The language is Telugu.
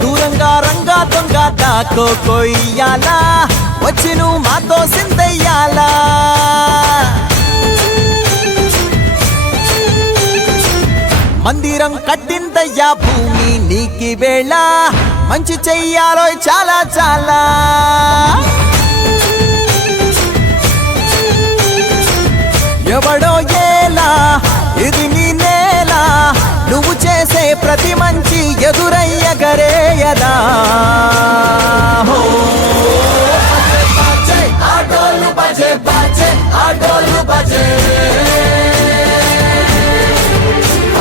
దూరంగా రంగా దొంగ దాకో కొయ్యాలా వచ్చి నువ్వు మాతో సిందయ్యాలా మందిరం కట్టిందయ్యా భూమి నీకి వేళ మంచి చెయ్యాలో చాలా చాలా ఎవడో ఏలా ఇది నీ నేల నువ్వు చేసే ప్రతి మంచి